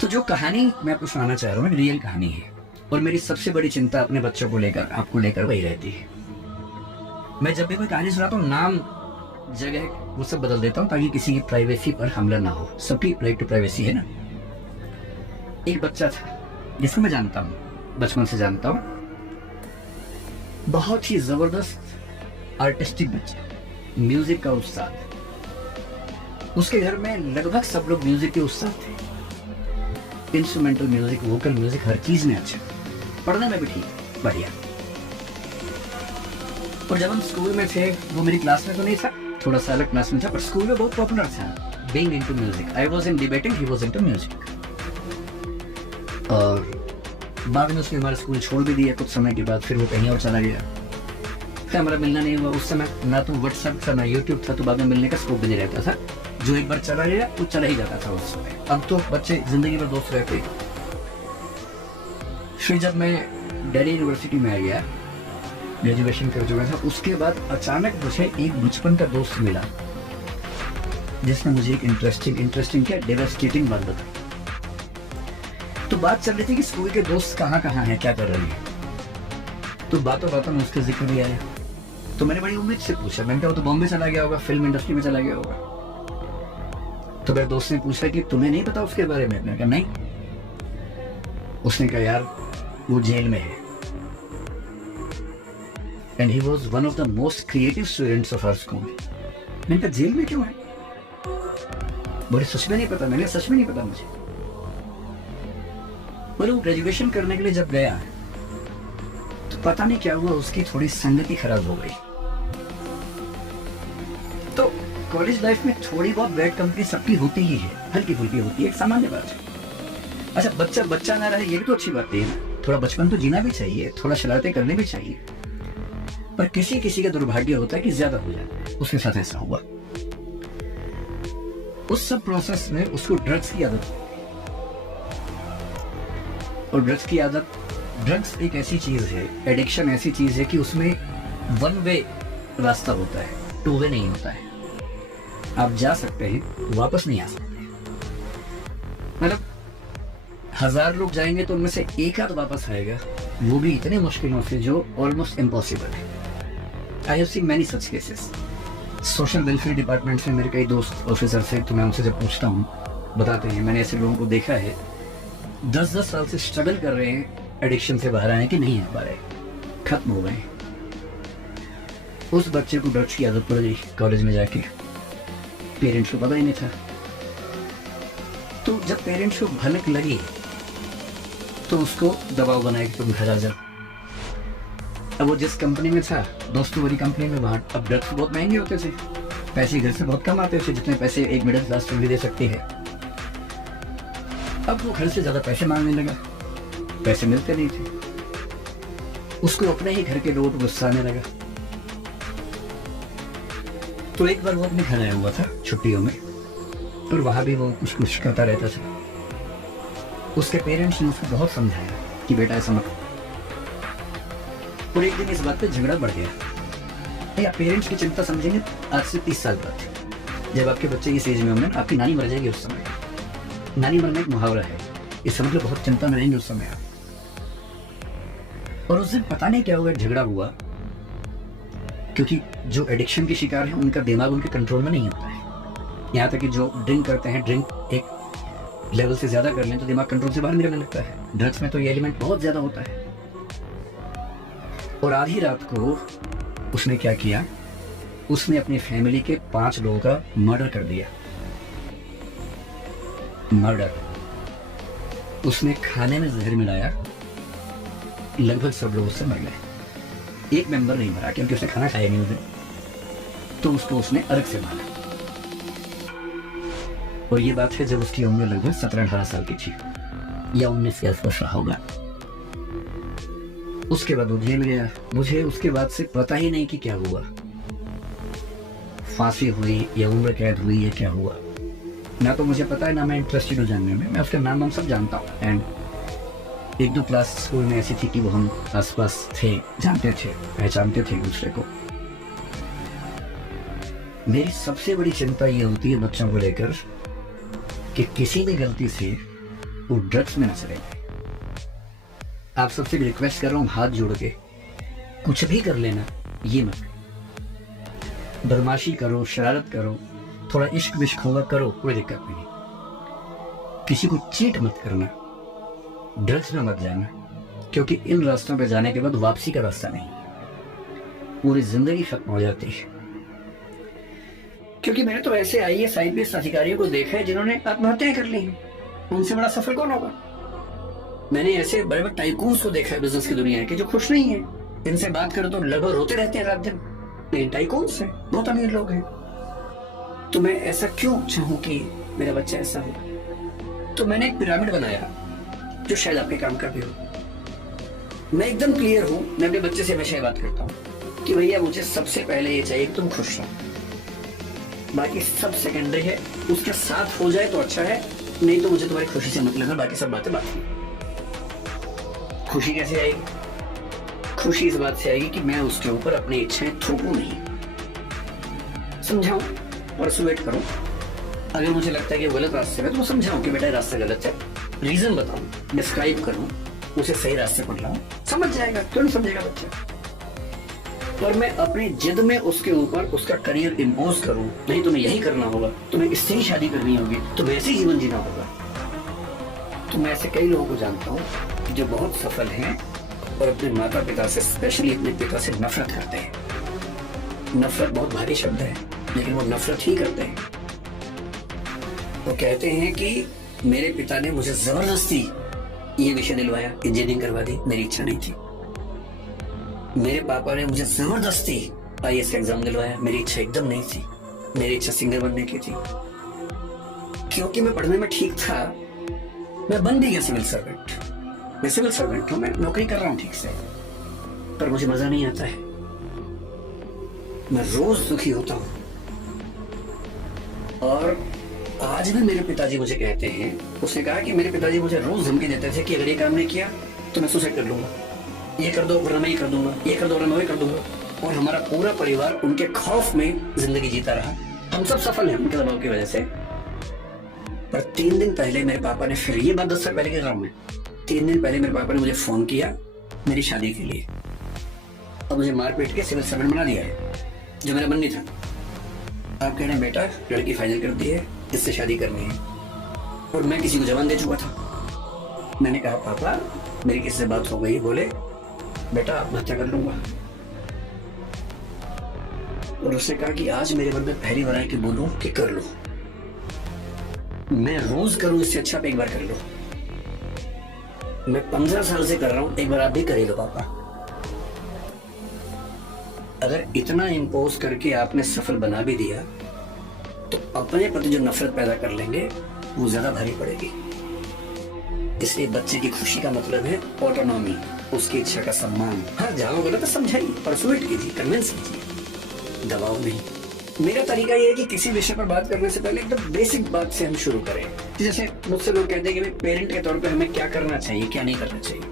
तो जो कहानी मैं आपको सुनाना चाह रहा हूँ एक रियल कहानी है, और मेरी सबसे बड़ी चिंता अपने बच्चों को लेकर, आपको लेकर वही रहती है। मैं जब भी कोई कहानी सुनाता हूँ, नाम, जगह, वो सब बदल देता हूँ ताकि किसी की प्राइवेसी पर हमला ना हो। सबकी राइट टू प्राइवेसी है ना। एक बच्चा था जिसको मैं जानता हूँ, बचपन से जानता हूँ, बहुत ही जबरदस्त आर्टिस्टिक बच्चा, म्यूजिक का उस्ताद। उसके घर में लगभग सब लोग म्यूजिक के उस्ताद थे, इंस्ट्रूमेंटल म्यूजिक, वोकल म्यूजिक, हर चीज में अच्छा, पढ़ने में भी ठीक, बढ़िया। और जब हम स्कूल में थे, वो मेरी क्लास में तो नहीं था, थोड़ा सा अलग क्लास में था, पर स्कूल में बहुत पॉपुलर था, being into music. I was in debating, he was into music. और बाद में उसने हमारा स्कूल छोड़ भी दिया कुछ समय के बाद, फिर वो कहीं और चला गया, फिर हमारा मिलना नहीं हुआ। उस समय ना तो व्हाट्सएप था ना यूट्यूब था, तो बाद में मिलने का स्कोप भी नहीं रहता था। जो एक बार चला गया वो चला ही जाता था उस समय। अब तो बच्चे जिंदगी भर दोस्त रहते। फिर जब मैं दिल्ली यूनिवर्सिटी में आ गया, ग्रेजुएशन कर चुका था, उसके बाद अचानक मुझे एक बचपन का दोस्त मिला जिसने मुझे एक इंटरेस्टिंग क्या डेवास्टेटिंग बात बताई। तो बात चल रही थी कि स्कूल के दोस्त कहाँ कहाँ हैं, क्या कर रहे हैं। तो बातों बातों में उसका जिक्र भी आया, तो मैंने बड़ी उम्मीद से पूछा, मैंने कहा वो तो बॉम्बे चला गया होगा, फिल्म इंडस्ट्री में चला गया होगा। तो मेरे दोस्त ने पूछा कि तुम्हें नहीं पता उसके बारे में? मैंने कहा नहीं। उसने कहा यार वो जेल में है, and he was one of the most creative students of our school. मैंने कहा जेल में क्यों है? बोले सच में नहीं पता। मैंने सच में नहीं पता मुझे। बोले वो ग्रेजुएशन करने के लिए जब गया तो पता नहीं क्या हुआ, उसकी थोड़ी संगति खराब हो गई। तो कॉलेज लाइफ में थोड़ी बहुत बैड कंपनी सबकी होती ही है, हल्की फुल्की होती है, एक सामान्य बात है। अच्छा, बच्चा बच्चा ना रहे ये भी तो अच्छी बात है ना, थोड़ा बचपन तो जीना भी चाहिए, थोड़ा शरारतें करने भी चाहिए। पर किसी किसी का दुर्भाग्य होता है कि ज्यादा हो जाता है, उसके साथ ऐसा हुआ। उस सब प्रोसेस में उसको ड्रग्स की आदत, और ड्रग्स एक ऐसी चीज है, एडिक्शन ऐसी चीज है कि उसमें वन वे रास्ता होता है, टू वे नहीं होता है। आप जा सकते हैं, वापस नहीं आ सकते। मतलब 1000 लोग जाएंगे तो उनमें से एक आध वापस आएगा, वो भी इतने मुश्किलों से जो ऑलमोस्ट इम्पॉसिबल है। I have seen many such cases. Social welfare department में मेरे कई दोस्त ऑफिसर से, तो मैं उनसे जब पूछता हूँ बताते हैं, मैंने ऐसे लोगों को देखा है 10-10 साल से स्ट्रगल कर रहे हैं एडिक्शन से बाहर आने की, नहीं आ पा रहे, खत्म हो गए। उस बच्चे को ड्रग्स की आदत पड़ गई कॉलेज में जाके, पेरेंट्स को पता ही नहीं था। तो जब पेरेंट्स को भनक लगी तो उसको दबाव बनाया कि तुम घर आ जाओ। अब वो जिस कंपनी में था, दोस्तों वाली कंपनी में, वहाँ अब ड्रग्स बहुत महंगे होते थे, पैसे घर से बहुत कम आते थे, जितने पैसे एक मिडिल क्लास फैमिली दे सकती है। अब वो घर से ज्यादा पैसे मांगने लगा, पैसे मिलते नहीं थे, उसको अपने ही घर के लोगों को गुस्सा आने लगा। तो एक बार वो अपने घर आया हुआ था छुट्टियों में, और वहां भी वो कुछ कुछ करता रहता था। उसके पेरेंट्स ने उसको बहुत समझाया कि बेटा ऐसा मत। और एक दिन इस बात पे झगड़ा बढ़ गया। या पेरेंट्स की चिंता समझेंगे आज से 30 साल बाद, जब आपके बच्चे इस एज में होंगे, आपकी नानी मर जाएगी उस समय। नानी मरना एक मुहावरा है, इससे मतलब बहुत चिंता में रहेंगे उस समय आप। और उस दिन पता नहीं क्या हुआ, झगड़ा हुआ, क्योंकि जो एडिक्शन के शिकार हैं उनका दिमाग उनके कंट्रोल में नहीं होता है। यहाँ तक कि जो ड्रिंक करते हैं, ड्रिंक एक लेवल से ज्यादा कर लें तो दिमाग कंट्रोल से बाहर निकलने लगता है। ड्रग्स में तो ये एलिमेंट बहुत ज्यादा होता है। और आधी रात को उसने क्या किया, उसने अपनी फैमिली के 5 लोगों का मर्डर कर दिया। मर्डर। उसने खाने में जहर मिलाया, लगभग सब लोग उससे मर गए। एक मेंबर नहीं मरा क्योंकि उसने खाना खाया नहीं उस दिन, तो उसको उसने अर्ग से मारा। और ये बात है जब उसकी उम्र लगभग 17-18 साल की थी, या 19 के आसपास रहा होगा। उसके बाद वो जेल गया। मुझे उसके बाद से पता ही नहीं कि क्या हुआ, फांसी हुई या उम्र कैद हुई या क्या हुआ, ना तो मुझे पता है ना मैं इंटरेस्टेड हूँ जानने में। मैं उसके नाम सब जानता हूँ, एंड 1-2 क्लास स्कूल में ऐसी थी कि वो हम आसपास थे, जानते थे, पहचानते थे एक दूसरे को। मेरी सबसे बड़ी चिंता ये होती है बच्चों को लेकर कि किसी भी गलती से वो ड्रग्स में न चले जाए। आप सबसे रिक्वेस्ट कर रहा हूँ हाथ जोड़ के, कुछ भी कर लेना, ये मत करो। बदमाशी करो, शरारत करो, थोड़ा इश्क विश्क होगा करो, कोई दिक्कत नहीं। किसी को चीट मत करना, ड्रग्स में मत जाना, क्योंकि इन रास्तों पे जाने के बाद वापसी का रास्ता नहीं, पूरी जिंदगी खत्म हो जाती है। क्योंकि मैंने तो ऐसे IAS IPS अधिकारियों को देखा है जिन्होंने आत्महत्याएं कर ली हैं, उनसे बड़ा सफल कौन होगा? मैंने ऐसे बड़े बड़े टाइकून्स को देखा है बिजनेस की दुनिया के, जो खुश नहीं है। इनसे बात करो तो लगभग रोते रहते हैं रात दिन, लेकिन टाइकून्स हैं, बहुत अमीर लोग हैं। तो मैं ऐसा क्यों चाहूं कि मेरा बच्चा ऐसा हो? तो मैंने एक पिरामिड बनाया जो शायद आपके काम का भी हो। मैं एकदम क्लियर हूं, मैं अपने बच्चे से हमेशा बात करता हूं कि भैया मुझे सबसे पहले ये चाहिए कि तुम खुश रहो, बाकी सब सेकेंडरी है। उसके साथ हो जाए तो अच्छा है, नहीं तो मुझे तुम्हारी खुशी से मतलब है, बाकी सब बातें बाकी। खुशी कैसे आएगी? खुशी इस बात से आएगी कि मैं उसके ऊपर अपनी इच्छाएं थोपूं नहीं, समझाऊं, परसुएट करूं। अगर मुझे लगता है कि गलत रास्ते में, तो मैं समझाऊं कि बेटा रास्ता गलत है, रीजन बताऊं, डिस्क्राइब करूं, उसे सही रास्ते पर लाऊं, समझ जाएगा। क्यों नहीं समझेगा बच्चा? पर मैं अपनी जिद में उसके ऊपर उसका करियर इम्पोज करूं, नहीं तुम्हें यही करना होगा, तुम्हें इससे ही शादी करनी होगी, तुम्हें ऐसे ही जीवन जीना होगा। तो मैं ऐसे कई लोगों को जानता हूं जो बहुत सफल हैं और अपने माता पिता से, स्पेशली अपने पिता से नफरत करते हैं। नफरत बहुत भारी शब्द है, लेकिन वो नफरत ही करते हैं। वो कहते हैं कि मेरे पिता ने मुझे जबरदस्ती ये विषय दिलवाया, इंजीनियरिंग करवा दी, मेरी इच्छा नहीं थी। मेरे पापा ने मुझे जबरदस्ती IAS का एग्जाम दिलवाया, मेरी इच्छा एकदम नहीं थी। मेरी इच्छा सिंगर बनने की थी, क्योंकि मैं पढ़ने में ठीक था। मैं बन भी गया सिविल सर्वेंट। मैं सिविल सर्वेंट हूँ, मैं नौकरी कर रहा हूँ ठीक से, पर मुझे मजा नहीं आता है। मैं रोज दुखी होता हूँ। और आज भी मेरे पिताजी मुझे कहते हैं, उसने कहा कि मेरे पिताजी मुझे रोज धमकी देते थे कि अगर ये काम नहीं किया तो मैं सुसाइड कर लूंगा, ये कर दो वरना मैं ये कर दूंगा, ये कर दो वरना मैं ये कर दूंगा। और हमारा पूरा परिवार उनके खौफ में जिंदगी जीता रहा। हम सब सफल हैं उनके दबाव की वजह से। पर 3 दिन पहले मेरे पापा ने, फिर ये बात 10 साल पहले के काम में, 3 दिन पहले मेरे पापा ने मुझे फोन किया मेरी शादी के लिए, और मुझे मार पीट के सिविल सर्वेंट बना दिया है, जो मेरा मन नहीं था। आप कह रहे हैं बेटा लड़की फाइनल कर दी है, इससे शादी करनी है, और मैं किसी को जवान दे चुका था। मैंने कहा पापा मेरी किसी से बात हो गई, बोले बेटा आत्महत्या कर लूंगा। और उसने कहा कि आज मेरे मन में पहली बार है कि बोलूं कि कर लो। मैं रोज करूं इससे अच्छा आप एक बार कर लो। मैं 15 साल से कर रहा हूं, एक बार आप भी कर ही लो पापा। अगर इतना इम्पोज करके आपने सफल बना भी दिया, तो अपने प्रति जो नफरत पैदा कर लेंगे वो ज्यादा भारी पड़ेगी। इसलिए बच्चे की खुशी का मतलब है ऑटोनॉमी, उसकी इच्छा का सम्मान। हाँ जहां गलत है समझाइए, परसुएट कीजिए, कन्विंस कीजिए, दबाव नहीं। मेरा तरीका ये है कि किसी विषय पर बात करने से पहले एकदम बेसिक बात से हम शुरू करें। जैसे मुझसे लोग कहते हैं कि पेरेंट के तौर पे हमें क्या करना चाहिए, क्या नहीं करना चाहिए।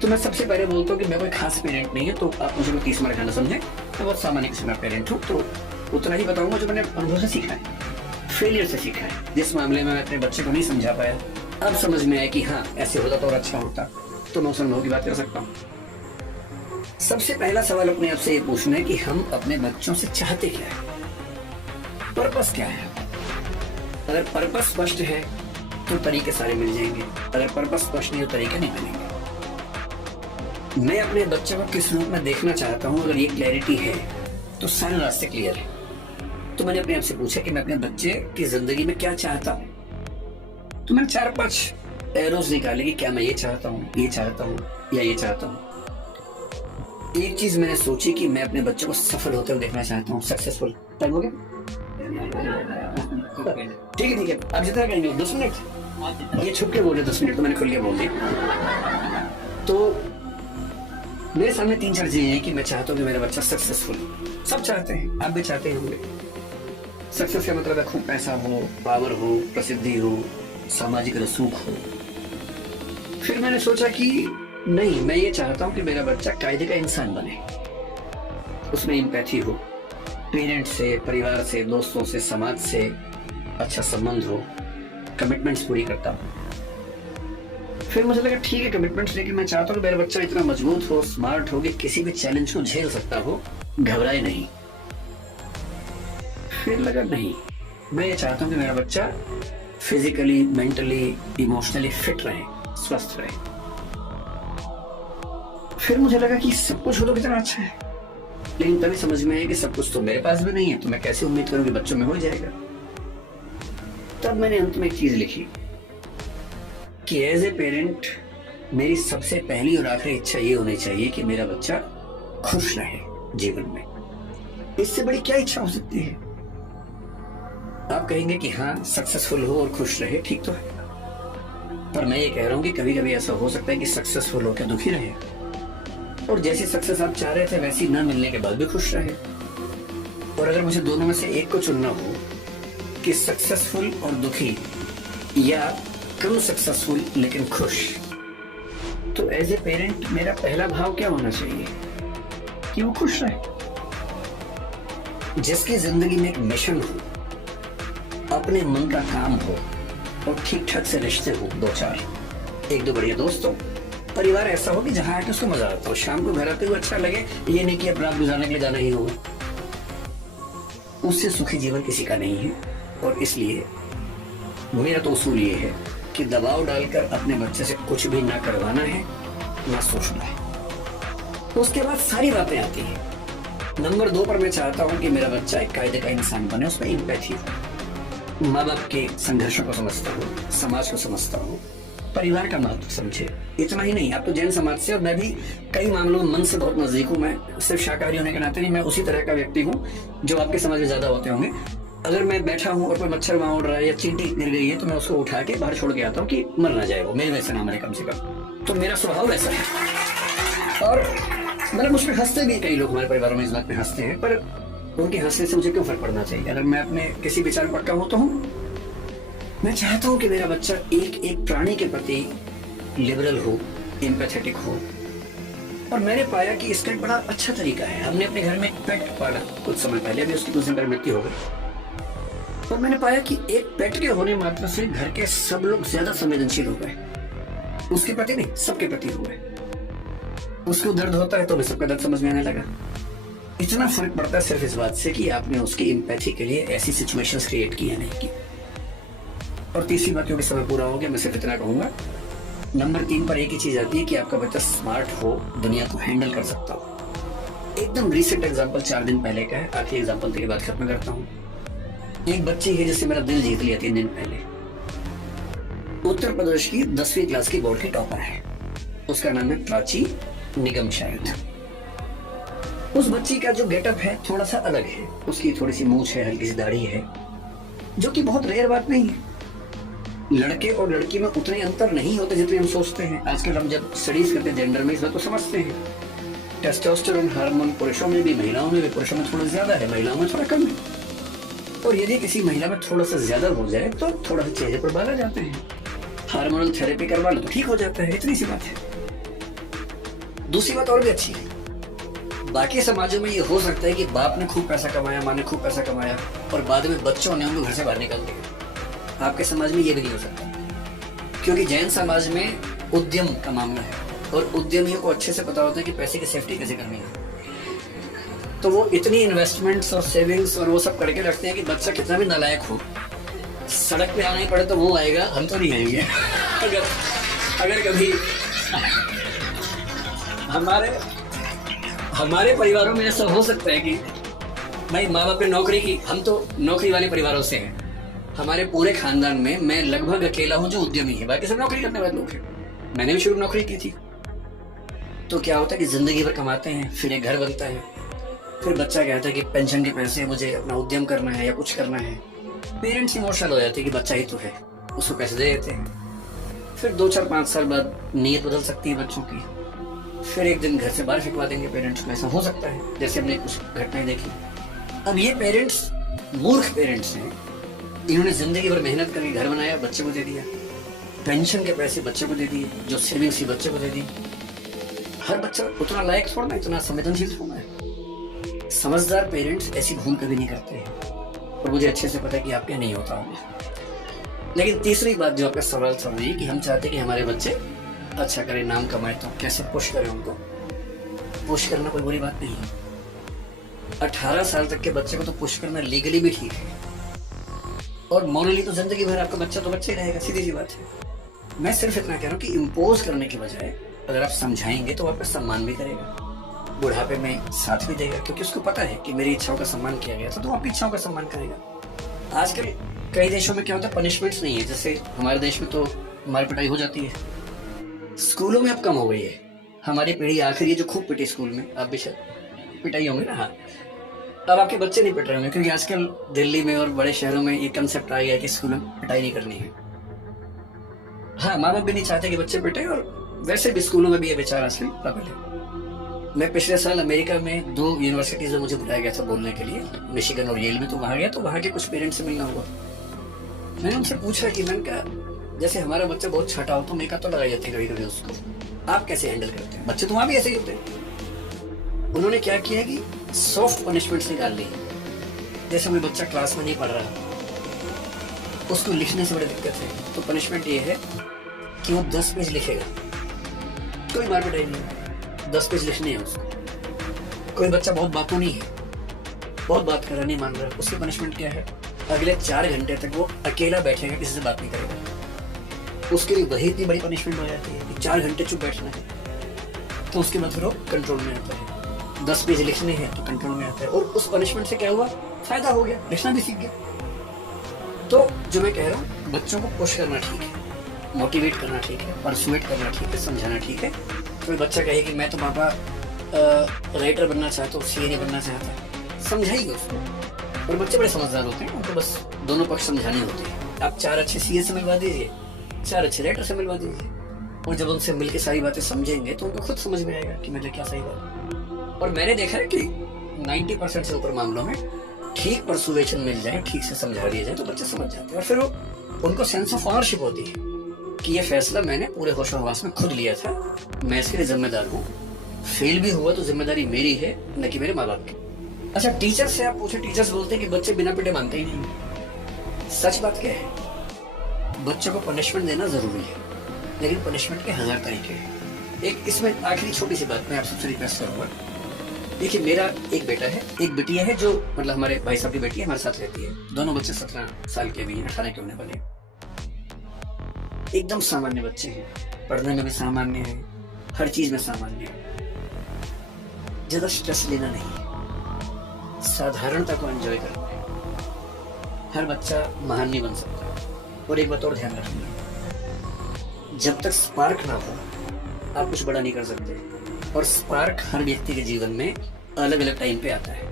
तो मैं सबसे पहले बोलता हूँ कि मैं कोई खास पेरेंट नहीं है, तो आप मुझे 30 मार खाना समझे। मैं बहुत सामान्य किस्म का पेरेंट हूँ, तो उतना ही बताऊंगा जो मैंने अनुभव से सीखा है, फेलियर से सीखा है। जिस मामले में मैं अपने बच्चे को नहीं समझा पाया, अब समझ में आया कि हाँ ऐसे होता तो और अच्छा होता, तो मैं उस अनुभव की बात कर सकता हूँ। सबसे पहला सवाल अपने आप से ये पूछना है कि हम अपने बच्चों से चाहते क्या है, पर्पस क्या है। अगर पर्पस स्पष्ट है तो तरीके सारे मिल जाएंगे, अगर पर्पस स्पष्ट नहीं तो तरीके नहीं मिलेंगे। मैं अपने बच्चे को किस रूप में देखना चाहता हूँ, अगर ये क्लैरिटी है तो सारे रास्ते क्लियर है। तो मैंने अपने आप से पूछा कि मैं अपने बच्चे की जिंदगी में क्या चाहता हूँ। तो मैंने 4-5 एरोज निकाले कि क्या मैं ये चाहता हूँ, ये चाहता हूँ या ये चाहता हूँ। एक चीज मैंने सोची कि मैं अपने बच्चों को सफल होते हुए देखना चाहता हूँ, सक्सेसफुल। टाइम हो गया? ठीक है आप जितना करेंगे 10 मिनट। ये छुप के बोले 10 मिनट, तो मैंने खुल के बोल दिया। तो मेरे सामने 3-4 चीजें हैं कि मैं चाहता हूँ कि मेरा बच्चा सक्सेसफुल। सब चाहते हैं, आप भी चाहते होंगे। सक्सेस का मतलब है खूब पैसा हो, पावर हो, प्रसिद्धि हो, सामाजिक रसूख हो। फिर मैंने सोचा कि नहीं, मैं ये चाहता हूँ कि मेरा बच्चा कायदे का इंसान बने, उसमें एम्पैथी हो, पेरेंट्स से, परिवार से, दोस्तों से, समाज से अच्छा संबंध हो, कमिटमेंट्स पूरी करता हूँ। फिर मुझे लगा ठीक है कमिटमेंट्स, लेकिन मैं चाहता हूँ कि मेरा बच्चा इतना मजबूत हो, स्मार्ट हो कि किसी भी चैलेंज को झेल सकता हो, घबराए नहीं। फिर लगा नहीं, मैं ये चाहता हूँ कि मेरा बच्चा फिजिकली, मेंटली, इमोशनली फिट रहे, स्वस्थ रहे। फिर मुझे लगा कि सब कुछ हो तो कितना अच्छा है, लेकिन तभी समझ में आया कि सब कुछ तो मेरे पास भी नहीं है, तो मैं कैसे उम्मीद करूं कि बच्चों में हो जाएगा। तब मैंने अंत में एक चीज लिखी कि एज ए पेरेंट मेरी सबसे पहली और आखिरी इच्छा ये होनी चाहिए कि मेरा बच्चा खुश रहे जीवन में। इससे बड़ी क्या इच्छा हो सकती है? आप कहेंगे कि हाँ, सक्सेसफुल हो और खुश रहे, ठीक तो है, पर मैं ये कह रहा हूं कि कभी कभी ऐसा हो सकता है कि सक्सेसफुल होकर दुखी रहे, और जैसी सक्सेस आप चाह रहे थे वैसी ना मिलने के बाद भी खुश रहे। और अगर मुझे दोनों में से एक को चुनना हो कि सक्सेसफुल और दुखी, या कम सक्सेसफुल लेकिन खुश, तो एज ए पेरेंट मेरा पहला भाव क्या होना चाहिए? कि वो खुश रहे। जिसकी जिंदगी में एक मिशन हो, अपने मन का काम हो, और ठीक ठाक से रिश्ते हो, दो चार, एक दो बढ़िया दोस्त हो, परिवार ऐसा हो कि जहां आके उसको मजा आता हो, शाम को घर आते हुए अच्छा लगे, ये नहीं कि अब रात गुजारने के लिए जाना ही होगा। उससे सुखी जीवन किसी का नहीं है। और इसलिए मेरा तो उसूल ये है कि दबाव डालकर अपने बच्चे से कुछ भी ना करवाना है, ना सोचना है। तो उसके बाद सारी बातें आती हैं। नंबर 2 पर मैं चाहता हूं कि मेरा बच्चा एक कायदे का इंसान बने, उसमें एम्पैथी हो, माँ बाप के संघर्षों को समझता हो, समाज को समझता हो, परिवार का महत्व समझे। इतना ही नहीं, आप तो जैन समाज से, और मैं भी कई मामलों में मन से बहुत नजदीक हूँ। मैं सिर्फ शाकाहारी होने के नाते नहीं, मैं उसी तरह का व्यक्ति हूँ जो आपके समाज में ज्यादा होते होंगे। अगर मैं बैठा हूँ और कोई मच्छर वहां उड़ रहा है या चींटी गिर गई है, तो मैं उसको उठा के बाहर छोड़ के आता हूँ कि मर ना जाए, वो मेरे वैसे ना मरे कम से कम। तो मेरा स्वभाव वैसा है। और मतलब मुझ पर हंसते भी कई लोग, हमारे परिवारों में इस बात पे हंसते हैं, पर उनके हंसने से मुझे क्यों फर्क पड़ना चाहिए? अगर मैं अपने किसी विचार में पक्का हूं तो हूं। मैं चाहता हूं कि मेरा बच्चा एक एक प्राणी के प्रति लिबरल हो, एम्पैथेटिक हो। और मैंने पाया कि इसका एक बड़ा अच्छा तरीका है। हमने अपने घर में एक पेट पाला कुछ समय पहले, अभी उसकी कुछ दिन पहले मृत्यु हो गई। और मैंने पाया कि एक पेट के होने मात्र से घर के सब लोग ज्यादा संवेदनशील हो गए, उसके प्रति नहीं, सबके प्रति हो गए। उसको दर्द होता है तो हमें सबका दर्द समझ में आने लगा। इतना फर्क पड़ता है सिर्फ इस बात से कि आपने उसकी एम्पैथी के लिए ऐसी सिचुएशंस क्रिएट की या नहीं की। और तीसरी बात, क्योंकि समय पूरा हो गया, मैं सिर्फ इतना कहूंगा, नंबर 3 पर एक ही चीज आती है कि आपका बच्चा स्मार्ट हो, दुनिया को हैंडल कर सकता हो। एकदम रिसेंट एग्जांपल 4 दिन पहले का है, आखिरी एग्जांपल के बाद खत्म करता हूँ। एक बच्ची है जिससे मेरा दिल जीत लिया 3 दिन पहले। उत्तर प्रदेश की 10वीं क्लास की बोर्ड की टॉपर है। उसका नाम है प्राची निगम शायद। उस बच्ची का जो गेटअप है थोड़ा सा अलग है। उसकी थोड़ी सी मूंछ है, हल्की सी दाढ़ी है, जो कि बहुत रेयर बात नहीं है। लड़के और लड़की में उतने अंतर नहीं होते जितने हम सोचते हैं। आजकल हम जब स्टडीज करते हैं जेंडर में, इस बात को समझते हैं। टेस्टोस्टेरोन हार्मोन पुरुषों में भी, महिलाओं में भी। पुरुषों में थोड़ा ज्यादा है, महिलाओं में थोड़ा कम है। और यदि किसी महिला में थोड़ा सा ज्यादा हो जाए तो थोड़ा सा चेहरे पर बाल आ जाते हैं। हार्मोनल थेरेपी करवा लो तो ठीक हो जाता है। इतनी सी बात है। दूसरी बात और भी अच्छी है, बाकी समाजों में ये हो सकता है कि बाप ने खूब पैसा कमाया, माँ ने खूब पैसा कमाया, और बाद में बच्चों ने उनको घर से बाहर निकाल दिया। आपके समाज में ये भी नहीं हो सकता, क्योंकि जैन समाज में उद्यम का मामला है, और उद्यमियों को अच्छे से पता होता है कि पैसे की सेफ्टी कैसे करनी है। तो वो इतनी इन्वेस्टमेंट्स और सेविंग्स और वो सब करके रखते हैं कि बच्चा कितना भी नालायक हो, सड़क पे आना ही पड़े तो वो आएगा, हम तो नहीं आएंगे। अगर कभी हमारे परिवारों में ऐसा हो सकता है कि भाई माँ बाप ने नौकरी की, हम तो नौकरी वाले परिवारों से हैं। हमारे पूरे खानदान में मैं लगभग अकेला हूँ जो उद्यमी है, बाकी सब नौकरी करने वाले लोग हैं। मैंने भी शुरू में नौकरी की थी। तो क्या होता है कि जिंदगी भर कमाते हैं, फिर एक घर बनता है, फिर बच्चा कहता है कि पेंशन के पैसे मुझे अपना उद्यम करना है या कुछ करना है। पेरेंट्स इमोशनल हो जाते हैं कि बच्चा ही तो है, उसको पैसे दे देते हैं। फिर 2, 4, 5 साल बाद नीयत बदल सकती है बच्चों की, फिर एक दिन घर से बाहर फिकवा देंगे पेरेंट्स को। ऐसा हो सकता है, जैसे हमने कुछ घटनाएं देखी। अब ये पेरेंट्स मूर्ख पेरेंट्स हैं। इन्होंने जिंदगी भर मेहनत करके घर बनाया, बच्चे को दे दिया, पेंशन के पैसे बच्चे को दे दिए, जो सेविंग्स थी बच्चे को दे दी। हर बच्चा उतना लायक थोड़ा, इतना संवेदनशील थोड़ा है। समझदार पेरेंट्स ऐसी भूल कभी नहीं करते हैं, और मुझे अच्छे से पता है कि आपके नहीं होता होगा। लेकिन तीसरी बात जो आपका सवाल था ये कि हम चाहते हैं कि हमारे बच्चे अच्छा करे, नाम कमाए, तो कैसे पुश करें उनको। पुश करना कोई बुरी बात नहीं है। 18 साल तक के बच्चे को तो पुश करना लीगली भी ठीक है, और मॉरली तो जिंदगी भर आपका बच्चा तो बच्चा ही रहेगा, सीधी सी बात है। मैं सिर्फ इतना कह रहा हूँ कि इम्पोज करने के बजाय अगर आप समझाएंगे तो आपका सम्मान भी करेगा, बुढ़ापे में साथ भी देगा, क्योंकि उसको पता है कि मेरी इच्छाओं का सम्मान किया गया था, तो आपकी इच्छाओं का सम्मान करेगा। आजकल कई देशों में क्या होता है, पनिशमेंट्स नहीं है। जैसे हमारे देश में तो मार पिटाई हो जाती है, स्कूलों में अब कम हो गई है। हमारी पीढ़ी आखिरी है जो खूब पिटी स्कूल में, आप भी शायद पिटाई होंगे ना। हाँ, अब आपके बच्चे नहीं पिट रहे होंगे, क्योंकि आजकल दिल्ली में और बड़े शहरों में ये कंसेप्ट आ गया है कि स्कूल में पिटाई नहीं करनी है। हाँ, माँ बाप भी नहीं चाहते कि बच्चे पिटे, और वैसे भी स्कूलों में भी ये विचार आजकल प्रबल है। मैं पिछले साल अमेरिका में 2 यूनिवर्सिटीज में मुझे बुलाया गया था बोलने के लिए, मिशिगन और येल में, तो वहाँ गया, तो वहाँ के कुछ पेरेंट्स से मिलना हुआ। मैंने उनसे पूछा कि मैंने कहा जैसे हमारा बच्चा बहुत छठा हो तो मेका तो लगाई जाती है कभी कभी उसको, आप कैसे हैंडल करते हैं? बच्चे तो वहाँ भी ऐसे ही होते हैं। उन्होंने क्या किया कि सॉफ्ट पनिशमेंट्स निकाल ली। जैसे कोई बच्चा क्लास में नहीं पढ़ रहा, उसको लिखने से बड़ी दिक्कत है, तो पनिशमेंट ये है कि वो 10 पेज लिखेगा, कोई मार पिटाई नहीं है, 10 पेज लिखने है उसको। कोई बच्चा बहुत बातूनी है, बहुत बात कर रहा, नहीं मान रहा, उसकी पनिशमेंट क्या है, अगले 4 घंटे तक वो अकेला बैठेगा, किसी से बात नहीं करेगा। उसके लिए वही इतनी बड़ी पनिशमेंट हो जाती है कि 4 घंटे चुप बैठना है, तो उसके बाद फिर वो कंट्रोल में आता है। 10 पेज लिखने हैं तो कंट्रोल में आता है, और उस पनिशमेंट से क्या हुआ, फायदा हो गया, लिखना भी सीख गया। तो जो मैं कह रहा हूँ, बच्चों को पुश करना ठीक है, मोटिवेट करना ठीक है, परसुएट करना ठीक है, समझाना ठीक है। कोई बच्चा कहे कि मैं तो पापा राइटर बनना चाहता हूँ, सीए नहीं बनना चाहता, समझाइए उसको। और बच्चे बड़े समझदार होते हैं, उनको बस दोनों पक्ष समझाने होते हैं। आप 4 अच्छे सीए से मिलवा दीजिए, 4 अच्छे राइटर से मिलवा दीजिए, और जब उनसे मिलकर सारी बातें समझेंगे तो उनको खुद समझ में आएगा कि मतलब क्या सही बात। और मैंने देखा है कि 90% से ऊपर मामलों में ठीक परसुएशन मिल जाए, ठीक से समझा दिया जाए, तो बच्चे समझ जाते हैं, और फिर वो उनको सेंस ऑफ ऑनरशिप होती है कि ये फैसला मैंने पूरे होश और हवास में खुद लिया था, मैं इसके लिए जिम्मेदार हूँ, फेल भी हुआ तो जिम्मेदारी मेरी है, न कि मेरे माँ बाप की। अच्छा, टीचर से आप पूछे, टीचर्स बोलते हैं कि बच्चे बिना पिटे मानते ही नहीं। सच बात क्या है, बच्चों को पनिशमेंट देना जरूरी है, लेकिन पनिशमेंट के 1000 तरीके हैं। एक इसमें आखिरी छोटी सी बात मैं आप सबसे रिक्वेस्ट करूंगा। देखिए, मेरा एक बेटा है, एक बिटिया है, जो मतलब हमारे भाई साहब की बेटी है, हमारे साथ रहती है। दोनों बच्चे 17 साल के भी हैं, 18 के होने वाले, एकदम सामान्य बच्चे हैं, पढ़ने में भी सामान्य है, हर चीज में सामान्य है। ज्यादा स्ट्रेस लेना नहीं है, साधारणता को एंजॉय करना है। हर बच्चा महान नहीं बन सकता। और एक बात और ध्यान रखना, जब तक स्पार्क ना हो आप कुछ बड़ा नहीं कर सकते। और स्पार्क हर व्यक्ति के जीवन में अलग अलग टाइम पे आता है।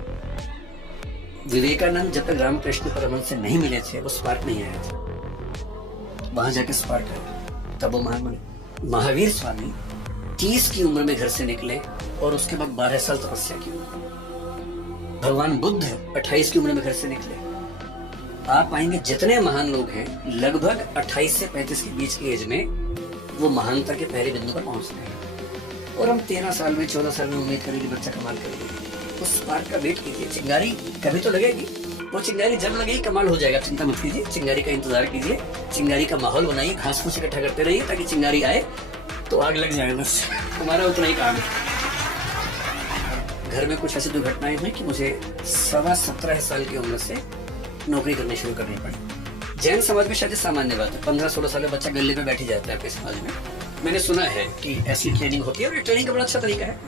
विवेकानंद जब तक रामकृष्ण परमहंस से नहीं मिले थे, वो स्पार्क नहीं आया था, वहां जाके स्पार्क आया, तब वो महान बने। महावीर स्वामी 30 की उम्र में घर से निकले और उसके बाद 12 साल तपस्या की। भगवान बुद्ध 28 की उम्र में घर से निकले। आप पाएंगे जितने महान लोग हैं, लगभग 28 से 35 के बीच की एज में वो महानता के पहले बिंदु पर पहुंचते हैं। और हम 13 साल में, 14 साल में उम्मीद करें कि बच्चा कमाल करेगा। उस स्पार्क का वेट कीजिए, चिंगारी कभी तो लगेगी। वो चिंगारी जब लगेगी कमाल हो जाएगा, चिंता मत कीजिए, चिंगारी का इंतजार कीजिए, चिंगारी का माहौल बनाइए, घास फूस इकट्ठा करते रहिए ताकि चिंगारी आए तो आग लग जाए। बस हमारा उतना ही काम है। घर में कुछ ऐसी दुर्घटनाएं हुई कि मुझे 17.25 साल की उम्र से नौकरी करनी शुरू करनी पड़ी। जैन समाज में शायद सामान्य बात है, 15-16 साल का बच्चा गले पे बैठ जाता है आपके समाज में। मैंने सुना है कि ऐसी ट्रेनिंग होती है, और ये ट्रेनिंग का बड़ा अच्छा तरीका है।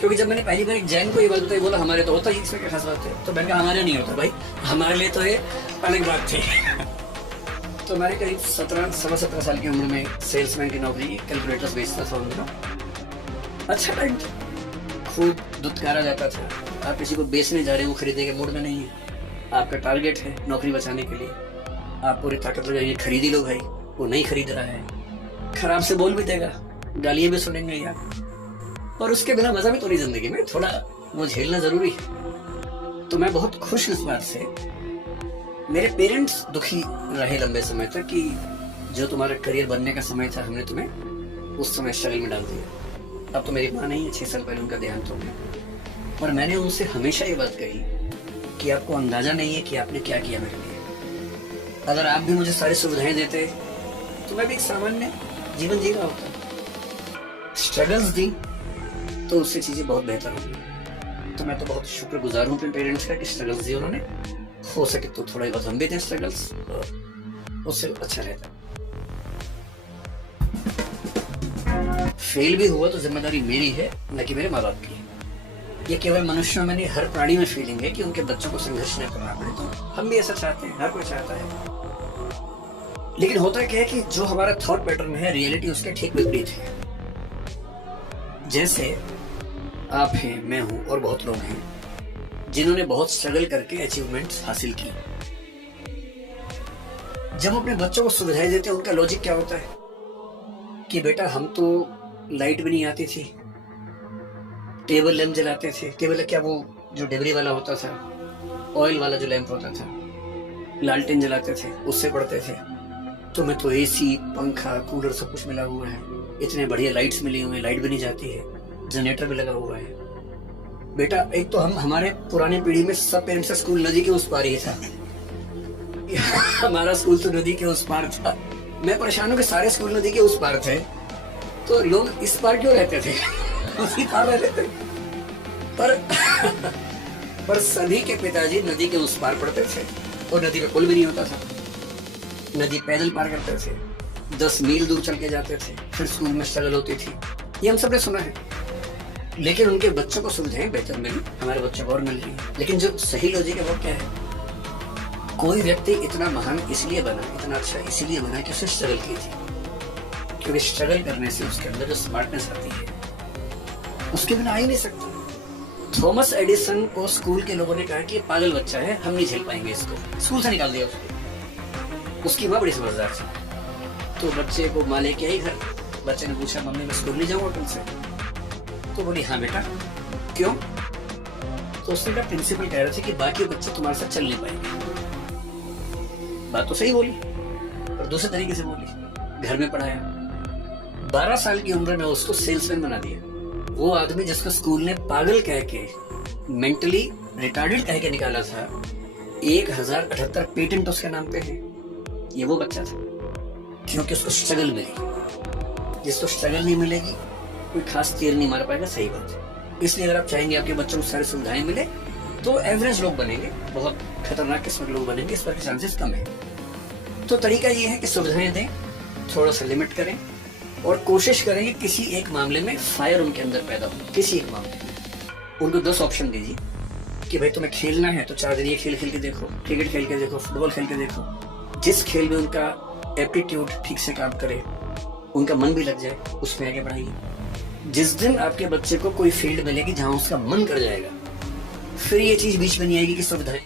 क्योंकि जब मैंने पहली बार एक जैन को ये बात बताई, बोला हमारे तो होता ही, इसमें क्या खास बात है। तो मैंने कहा हमारे नहीं होता भाई, हमारे लिए तो ये अलग बात थी। तो मैंने करीब 17 साल की उम्र में सेल्समैन की नौकरी, कैलकुलेटर्स बेचता था उनका। अच्छा टाइम था, खूब दुत्कारा जाता था। आप किसी को बेचने जा रहे हैं, वो खरीदने के मूड में नहीं है, आपका टारगेट है नौकरी बचाने के लिए, आप पूरी ताकत लगाइए, खरीद ही लो भाई। वो नहीं खरीद रहा है, खराब से बोल भी देगा, गालियां भी सुनेंगे यार, और उसके बिना मजा भी तो नहीं जिंदगी में, थोड़ा वो झेलना जरूरी है। तो मैं बहुत खुश इस बात से, मेरे पेरेंट्स दुखी रहे लंबे समय तक कि जो तुम्हारा करियर बनने का समय था, हमने तुम्हें उस समय स्ट्रगल में डाल दिया। अब तो मेरी माँ नहीं है, 6 साल पहले उनका देहांत हो गया। और मैंने उनसे हमेशा ये बात कही कि आपको अंदाजा नहीं है कि आपने क्या किया मेरे लिए। अगर आप भी मुझे सारी सुविधाएं देते तो मैं भी एक सामान्य जीवन जी रहा होता। स्ट्रगल्स दी तो उससे चीज़ें बहुत बेहतर होंगी। तो मैं तो बहुत शुक्रगुजार हूँ अपने पेरेंट्स का कि स्ट्रगल्स दी उन्होंने। हो सके तो थोड़ा बहुत हम भी दें स्ट्रगल्स, उससे अच्छा रहता। फेल भी हुआ तो जिम्मेदारी मेरी है, न कि मेरे माँ बाप की। ये केवल मनुष्यों में नहीं, हर प्राणी में फीलिंग है कि उनके बच्चों को संघर्ष न करना पड़े। तो हम भी ऐसा चाहते हैं, हर कोई चाहता है। लेकिन होता क्या है कि जो हमारा थॉट पैटर्न है, रियलिटी उसके ठीक विपरीत है। जैसे आप हैं, मैं हूं और बहुत लोग हैं जिन्होंने बहुत स्ट्रगल करके अचीवमेंट्स हासिल की। जब अपने बच्चों को सुविधाएं देते हैं, उनका लॉजिक क्या होता है कि बेटा हम तो लाइट भी नहीं आती थी, टेबल लैंप जलाते थे। टेबल क्या, वो जो डिबरी वाला होता था, ऑयल वाला जो लैंप होता था, लालटेन जलाते थे, उससे पढ़ते थे। तुम्हें तो एसी, पंखा, कूलर सब कुछ मिला हुआ है, इतने बढ़िया लाइट्स मिली हुई है, लाइट भी नहीं जाती है, जनरेटर भी लगा हुआ है। बेटा एक तो हमारे पुरानी पीढ़ी में सब पेरेंट्स का स्कूल नदी के उस पार ही था। हमारा स्कूल तो नदी के उस पार था। मैं परेशान हूँ कि सारे स्कूल नदी के उस पार थे, तो लोग इस पार क्यों रहते थे? उसी पार रहते थे। पर सभी के पिताजी नदी के उस पार पढ़ते थे और नदी पे पुल भी नहीं होता था। नदी पैदल पार करते थे, 10 मील दूर चल के जाते थे, फिर स्कूल में स्ट्रगल होती थी। ये हम सबने सुना है। लेकिन उनके बच्चों को सुविधाएं बेहतर मिली, हमारे बच्चों को और मिल रही है। लेकिन जो सही लॉजिक है वो क्या है? कोई व्यक्ति इतना महान इसलिए बना, इतना अच्छा इसलिए बना कि उसने स्ट्रगल की थी, क्योंकि स्ट्रगल करने से उसके अंदर जो स्मार्टनेस आती है उसके बिना आ ही नहीं सकता। थॉमस एडिसन को स्कूल के लोगों ने कहा कि ये पागल बच्चा है, हम नहीं झेल पाएंगे इसको, स्कूल से निकाल दिया उसको। उसकी माँ बड़ी समझदार थी, तो बच्चे को माँ लेके आई घर। बच्चे ने पूछा मम्मी मैं स्कूल नहीं जाऊंगा तुमसे? तो बोली हाँ बेटा। क्यों? तो उसने कहा प्रिंसिपल कह रहे थे कि बाकी बच्चे तुम्हारे साथ चल नहीं पाएंगे। बात तो सही बोली, और दूसरे तरीके से बोली। घर में पढ़ाया, 12 साल की उम्र में उसको सेल्समैन बना दिया। वो आदमी जिसको स्कूल ने पागल कह के, मेंटली रिटार्डेड कह के निकाला था, 1078 पेटेंट उसके नाम पे है। ये वो बच्चा था क्योंकि उसको स्ट्रगल मिली। जिसको स्ट्रगल नहीं मिलेगी कोई खास तीर नहीं मार पाएगा। सही बात है। इसलिए अगर आप चाहेंगे आपके बच्चों को सारी सुविधाएं मिले तो एवरेज लोग बनेंगे, बहुत खतरनाक किस्म के लोग बनेंगे, इस पर के चांसेस कम है। तो तरीका ये है कि सुविधाएं दें, थोड़ा सा लिमिट करें और कोशिश करें कि किसी एक मामले में फायर उनके अंदर पैदा हो। किसी एक मामले में उनको 10 ऑप्शन दीजिए कि भाई तुम्हें खेलना है तो 4 दिन ये खेल खेल के देखो, क्रिकेट खेल के देखो, फुटबॉल खेल के देखो। जिस खेल में उनका एप्टीट्यूड ठीक से काम करे, उनका मन भी लग जाए, उसमें आगे बढ़ाइए। जिस दिन आपके बच्चे को कोई फील्ड मिलेगी जहां उसका मन कर जाएगा, फिर ये चीज बीच में नहीं आएगी कि सुविधाएं